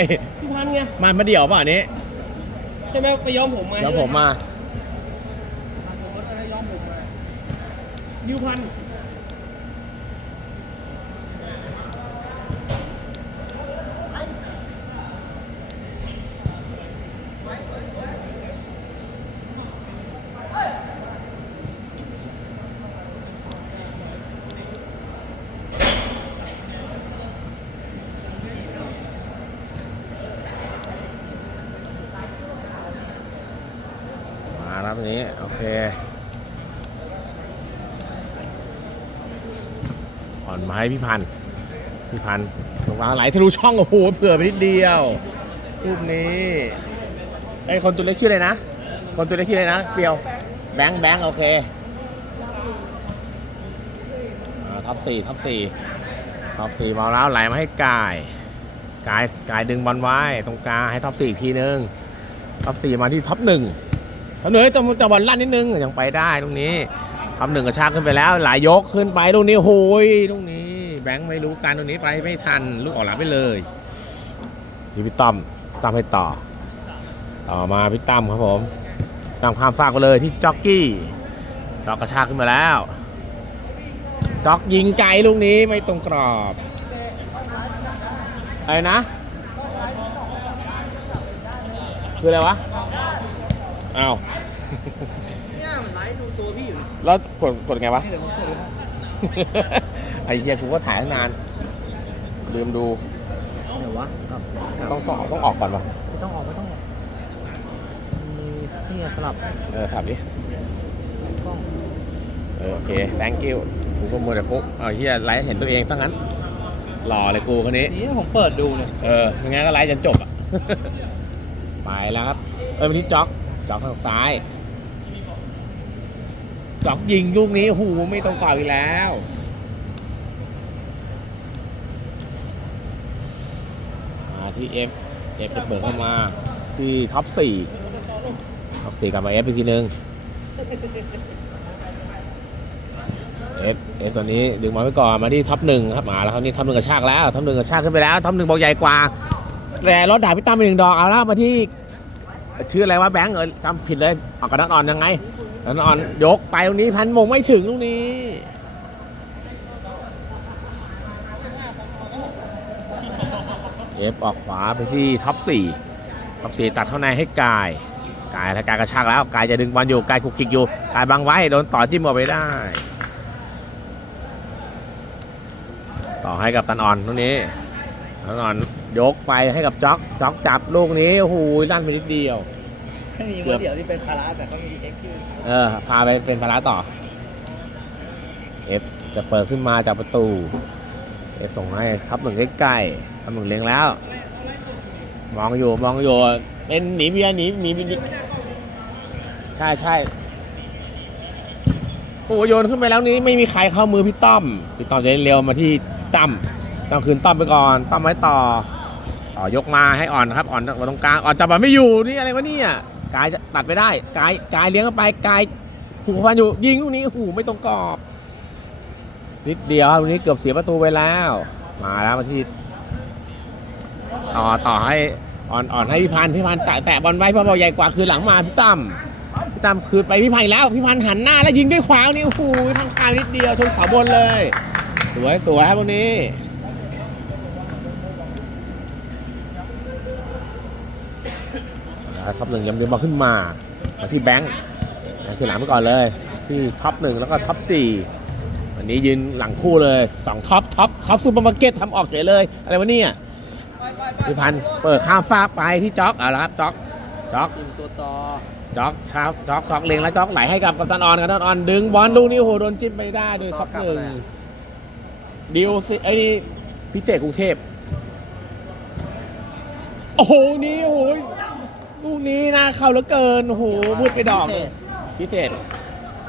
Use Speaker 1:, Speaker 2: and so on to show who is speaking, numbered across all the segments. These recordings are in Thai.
Speaker 1: สีด
Speaker 2: ใครำ
Speaker 1: พี่พันธุ์ไง
Speaker 2: มามาเดี่ยวเปล่ะอันนี้
Speaker 1: ใช่ไหมไปย้อมผมมา
Speaker 2: เดี๋ยวผมมา
Speaker 1: ผมก็ได้ย้อมผมมา ดิวพันธุ์
Speaker 2: มาแล้วตรงนี้ โอเค ผ่อนมาให้พี่พันธ์พี่พันธุ์ระวางไหลทะลุช่องโอ้โหเผื่อไปนิดเดียวรูปนี้ไอ้คนตัวเล็กชื่ออะไรนะ คนตัวเล็กชื่ออะไรนะเปียวแบงค์แบงค์โอเคท็อปสี่ท็อปสี่ท็อปสี่มาแล้วไหลมาให้กายกายกายดึงบอลไว้ ตรงกลางให้ท็อปสี่อีกทีนึงท็อปสี่มาที่ท็อปหนึ่งท็อปหนึ่งจะจะบอลลั่นนิดนึงยังไปได้ตรงนี้ ท็อปหนึ่งกระชากขึ้นไปแล้ว หลายยกขึ้นไปตรงนี้โหยตรงนี้ แบงค์ไม่รู้การตรงนี้ไปไม่ทัน ลูกออกหลังไปเลยที่พี่ต้อมพี่ต้อมให้ต่อ ต่อมาพี่ตั้มครับผมตั้มข้ามฟากไปเลยที่จ็อกกี้จ็อกกระชากขึ้นมาแล้วจ็อกยิงไกลลูกนี้ไม่ตรงกรอบอะไรนะคืออะไรวะอ้าว
Speaker 1: เนี่ยมันไลฟ์ดูตัวพี่อยู่
Speaker 2: แล้วกดกดไงวะ
Speaker 1: เดี๋ยวผมกดเลย
Speaker 2: ไอ้เหี้ยกูก็ถ่ายตั้งนาน ลืมดู
Speaker 1: เดี๋ยววะครับ
Speaker 2: ต้องต้องต้องออกก่อนวะ
Speaker 1: ไม่ต้องออกไม่ต้องออกมีนี่ไงสลับ
Speaker 2: เออถับดิ
Speaker 1: กล้อง
Speaker 2: เออโอเค thank you กูก็มัวแต่ปุ๊บเอาเฮียไลฟ์เห็นตัวเองตั้งนั้น หล่อเลยกูคนนี้
Speaker 1: นี่ผมเปิดดูเนี่ย
Speaker 2: เออไม่งั้นก็ไลฟ์จนจบอะ ไปแล้วครับ เออไปที่จ็อก จ็อกทางซ้าย จ็อกยิงลูกนี้หูไม่ตรงกรอบอีกแล้ว มาที่ F F จะเปิดเข้ามาที่ท็อป4ท็อป4กลับมา F อีกทีนึง F F ตัวนี้ดึงมาไว้ก่อนมาที่ท็อปหนึ่งครับมาแล้วครับนี่ท็อปหนึ่งกระชากแล้วท็อปหนึ่งกระชากขึ้นไปแล้วท็อปหนึ่งบอกใหญ่กว่า แต่รถด่าพี่ตั้มไปหนึ่งดอกเอาละมาที่ชื่ออะไรวะแบงค์เออจำผิดเลยเอากระดานอ่อนยังไง กระดานอ่อนยกไปตรงนี้พันมงไม่ถึงตรงนี้เอฟออกขวาไปที่ท็อปสี่ท็อปสี่ตัดเข้าในให้กาย กายถ้ากายกระชากแล้วกายจะดึงบอลอยู่กายคุกคิกอยู่กายบังไว้โดนต่อจิ้มออกไปได้ ต่อให้กับตันอ่อนตรงนี้ตันอ่อนยกไปให้กับจ็อกจ็อกจับลูกนี้โอ้โหลั่นไปนิดเดียว
Speaker 1: ม่มี
Speaker 2: เกือบ
Speaker 1: เดี๋ยวที่เป็นคาราแต่เขามีเอ็กซ์คิว
Speaker 2: เออ พาไปเป็นภาระต่อเอฟจะเปิดขึ้นมาจากประตูเอฟส่งให้ทับหนึ่งใกล้ๆทับหนึ่งเลี้ยงแล้ว มองอยู่มองอยู่เป็นหนีเบียร์หนีหนีหนีใช่ใช่โอ้โยนขึ้นไปแล้วนี้ไม่มีใครเข้ามือพี่ต้อมพี่ต้อมจะเร็วมาที่ตั้มตั้มคืนต้อมไปก่อนต้อมไว้ต่อต่อยกมาให้อ่อนนะครับอ่อนมาตรงกลางอ่อนจับบอลไม่อยู่นี่อะไรวะเนี่ย กายจะตัดไปได้ กายกายเลี้ยงเข้าไปกายผูกพันอยู่ยิงลูกนี้หูไม่ตรงกรอบ นิดเดียวลูกนี้เกือบเสียประตูไปแล้ว มาแล้วมาที่ต่อต่อให้อ่อนอ่อนให้พี่พันธ์พี่พันธ์แตะบอลไว้เพราะบอลใหญ่กว่าคืนหลังมาพี่ตั้มพี่ตั้มคืนไปพี่พันธ์แล้วพี่พันธ์หันหน้าแล้วยิงด้วยขวานี่โอ้โหทางคางนิดเดียวชนเสาบนเลย สวยสวยครับตรงนี้ ท็อปหนึ่งยำเดือนมาขึ้นมามาที่แบงค์นะคือหลังไปก่อนเลย ที่ท็อปหนึ่งแล้วก็ท็อปสี่วันนี้ยืนหลังคู่เลยสองท็อปท็อปท็อปซูเปอร์มาร์เก็ตทำออกเฉยเลย อะไรวะเนี่ยพี่พันธ์เปิดข้ามฟ้ากไปที่จ็อกเอาละครับจ็อกจ็อก
Speaker 1: ทีมตัวต่อ
Speaker 2: จ็อกชาร์ปจ็อกจ็อกเล็งแล้วจ็อกไหลให้กับกัปตันออนกัปตันออนดึงบอลดูนี่โอ้โหโดนจิ้มไปได้โดยท็อปหนึ่งดิวซิไอ้นี่พิเศษกรุงเทพโอ้โหนี่โอ้โห ลูกนี้น่าเข้าเหลือเกินโอ้โหพูดไปดอกหนึ่งพิเศษ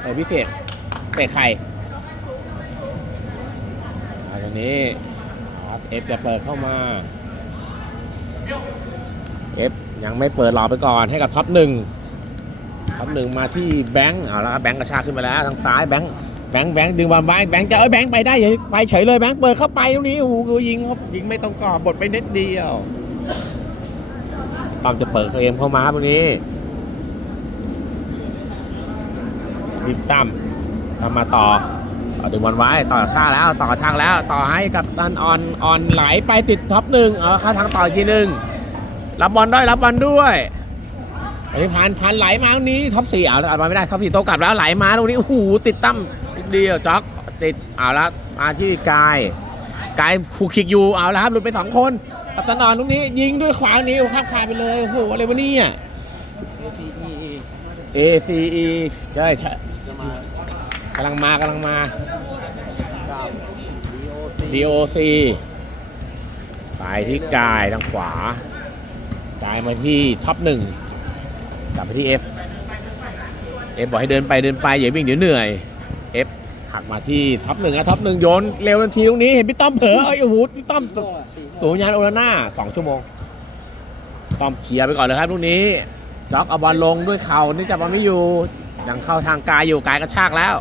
Speaker 2: เออพิเศษเตะใครอันนี้ครับเอฟจะเปิดเข้ามาเอฟยังไม่เปิดรอไปก่อนให้กับท็อปหนึ่งท็อปหนึ่งมาที่แบงค์เอาละครับแบงค์กระชากขึ้นมาแล้วทางซ้ายแบงค์แบงค์แบงค์ดึงบอลไว้แบงค์จะเอ้ยแบงค์ไปได้ย่าไปเฉยเลยแบงค์เปิดเข้าไปตรงนี้โอ้โหยิงครับยิงไม่ต้องกรอบบทไปนิดเดียว ตอมจะเปิดเกมเข้ามาตรงนี้รีบตั้มทำมาต่อต่อดึงบอลไว้ต่อช่างแล้วต่อช่างแล้วต่อให้กับตันออนออนไหลไปติดท็อปหนึ่งเอาเข้าทางต่ออีกทีหนึ่งรับบอลด้วยรับบอลด้วยอันนี้ผ่านผ่านไหลมาตรงนี้ท็อปสี่เอาเอามาไม่ได้ท็อปสี่โตกลับแล้วไหลมาตรงนี้โอ้โหติดตั้มเดียวจ็อกติดเอาล้วมาที่กาย กายคูคิกอยู่เอาแล้วครับหลุดไปสองคนกัตนออนตรงนี้ยิงด้วยขวานิ้วข้ามคาไปเลยโอ้โหอะไรวะเนี่ย A C E ใช่ใช่
Speaker 1: กำ
Speaker 2: ลังมากำลังมา D O C ไปที่กายทางขวา กายมาที่ท็อปหนึ่งกลับไปที่ F F บอกให้เดินไปเดินไปอย่าวิ่งเดี๋ยวเหนื่อย หักมาที่ท็อปหนึ่งอะท็อปหนึ่งโยนเร็วทันทีตรงนี้เห็นพี่ต้อมเผลอเอ้ยโอ้โหพี่ต้อมสูงยานโอนาน่าสองชั่วโมงต้อมเคลียร์ไปก่อนเลยครับลูกนี้จ็อกเอาบอลลงด้วยเข่านี่จับบอลไม่อยู่ยังเข้าทางกายอยู่กายกระชากแล้ว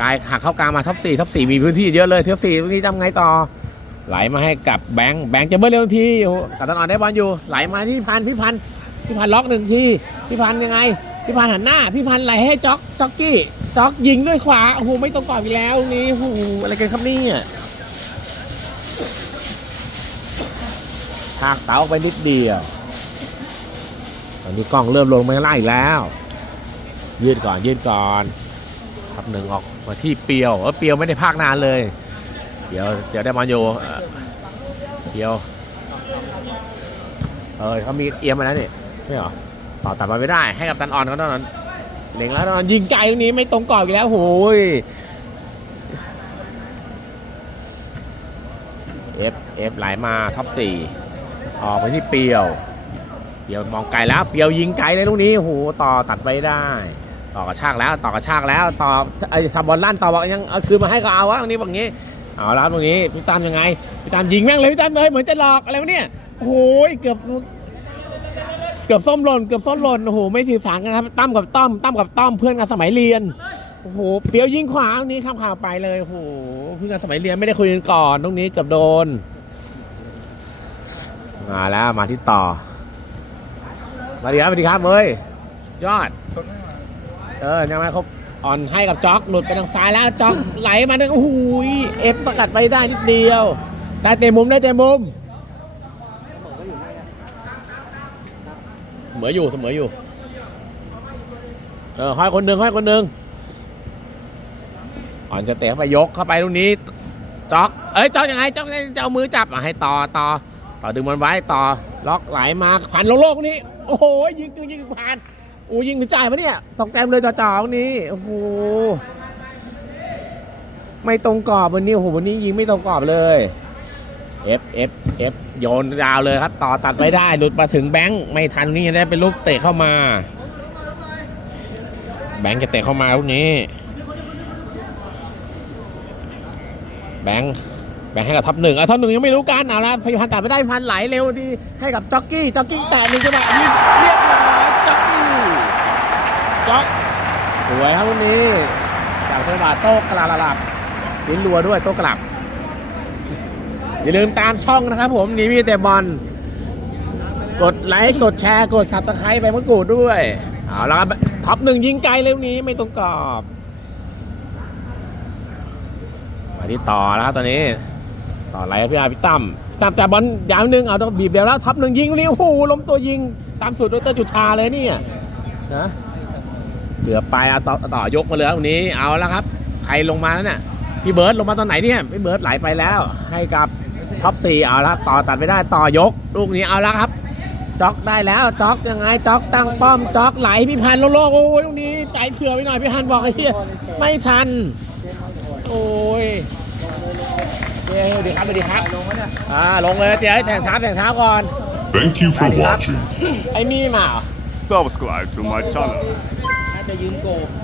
Speaker 2: กายหักเข้ากลางมาท็อปสี่ท็อปสี่มีพื้นที่เยอะเลยท็อปสี่ตรงนี้ทำไงต่อ ไหลมาให้กับแบงค์แบงค์จะเบิ้ลเร็วทันทีอ้โหกับตันอ่อนได้บอลอยู่ ไหลมาที่พันพี่พันพี่พันล็อกหนึ่งทีพี่พันยังไงพี่พันหันหน้าพี่พันไหลให้จ็อกจ็อกกี้ จ็อกยิงด้วยขวาโอ้โหไม่ตรงกรอบอีกแล้วนี้โอ้โหอะไรกันครับเนี่ยหักเสาไปนิดเดียวตอนนี้กล้องเริ่มลงมาข้างล่แล้ว ยืดก่อนยืดก่อนครับหนึ่งออกมาที่เปียวเออเปียวไม่ได้พากนานเลย เดี๋ยวเดี๋ยวได้มาโยเปียวเออเขามีเอียมมาแล้วนี่ไม่เหรอต่อตัดมาไม่ได้ ให้กับตันออนเขาตอนนั้น เล็งแล้วตอนยิงไกลตรงนี้ไม่ตรงกรอบอีกแล้วโอ้ยเอฟเอฟไหลมาท็อปสี่ออกไปที่เปียว เปียวมองไกลแล้ว เปียวยิงไกลเลยลูกนี้โอ้โหต่อตัดไปได้ ต่อกระชากแล้วต่อกระชากแล้วต่อไอ้ซาบบอลลั่นต่อบอกยังเอาคืนมาให้ก็เอาวะตรงนี้บอกงี้เอาแล้วตรงนี้พี่ตามยังไงพี่ตามยิงแม่งเลยพี่ตามเลยเหมือนจะหลอกอะไรวะเนี่ยโอ้โหเกือบ เกือบส้มหล่นเกือบส้มหล่นโอ้โหไม่สื่อสารกันครับตั้มกับต้อมตั้มกับต้อมเพื่อนกันสมัยเรียนโอ้โหเปียวยิงขวาตรงนี้ข้ามข่าวไปเลยโอ้โหเพื่อนกันสมัยเรียนไม่ได้คุยกันก่อนตรงนี้เกือบโดน มาแล้วมาที่ต่อสวัสดีครับสวัสดีครับเว้ยยอดเออยังไงเขาอ่อนให้กับจ็อกหลุดไปทางซ้ายแล้วจ็อกไหลมาเนี่ยโอ้โหยเอฟสกัดไปได้นิดเดียว ได้เตะมุมได้เตะมุม เหมืออยู่เสมออยู่เออห้อยคนหนึ่งห้อยคนหนึ่งอ่อนจะเตะเข้าไปยกเข้าไปตรงนี้จ็อกเอ้ยจ็อกยังไงจ็อกจะเอามือจับอะให้ต่อต่อต่อดึงมันไว้ต่อล็อกไหลมาผ่านโลโลกนี้โอ้โหยิงตึงยิงผ่านโอ้ยิงถึงจ่ายปะเนี่ยตกใจมเลยจ่อๆวันนี้โอ้โหไม่ตรงกรอบวันนี้โอ้โหวันนี้ยิงไม่ตรงกรอบเลย F F F โยนยาวเลยครับ ต่อตัดไม่ได้ หลุดมาถึงแบงค์ไม่ทันนี่ได้เป็นลูกเตะเข้ามา แบงค์จะเตะเข้ามาลูกนี้ แบงค์แบงค์ให้กับท็อปหนึ่งอะท็อปหนึ่งยังไม่รู้กันเอาละพยพันธ์ตัดไม่ได้พันไหลเร็วดีให้กับจ็อกกี้จ็อกกี้แตะหนึ่งจังหวะยิงเรียบร้อยจ็อกกี้จ็อกสวยครับวันนี้จากจังหวะโต้กลับหลับลิ้นรัวด้วยโต้กลับ อย่าลืมตามช่องนะครับผมนี่มีแต่บอลกดไลค์กดแชร์กดซับสไครต์ไปมะกรูดด้วยเอาละครับท็อปหนึ่งยิงไกลเร็วนี้ไม่ตรงกรอบมาที่ต่อแล้วครับตอนนี้ ต่อไหลพี่อาพี่ตั้มตั้มแต่บอลยาวหนึ่งเอาต้องบีบเดียวแล้วท็อปหนึ่งยิงนี่โอ้โหล้มตัวยิง ตามสูตรดรจุธาเลยเนี่ยนะเหลือไปเอาต่อต่อยกมาเลยตรงนี้เอาแล้วครับ ใครลงมาแล้วเนี่ยพี่เบิร์ดลงมาตอนไหนเนี่ยพี่เบิร์ดไหลไปแล้ว ให้กับ ท็อปสี่เอาละต่อตัดไม่ได้ต่อยก ลูกนี้เอาละครับจ็อกได้แล้วจ็อกยังไงจ็อกตั้งป้อมจ็อกไหลพี่พันธุ์โลกโอ้ยลูกนี้ใจเผื่อไปหน่อยพี่พันธุ์บอกไอ้เหี้ยไม่ทัน โอ้ยเฮ้ยสวัสดีครับสวัสดีครับ
Speaker 1: ลงแล้วเนี่ย
Speaker 2: อ่าลงเลยเดี๋ยวให้แข่งเท้าแข่งเท้าก่อน
Speaker 3: Thank you for watching.
Speaker 2: ไอ้มี่มาเหรอ
Speaker 3: Subscribe to my channel.
Speaker 1: น่าจะยืนโกกินเนี่ย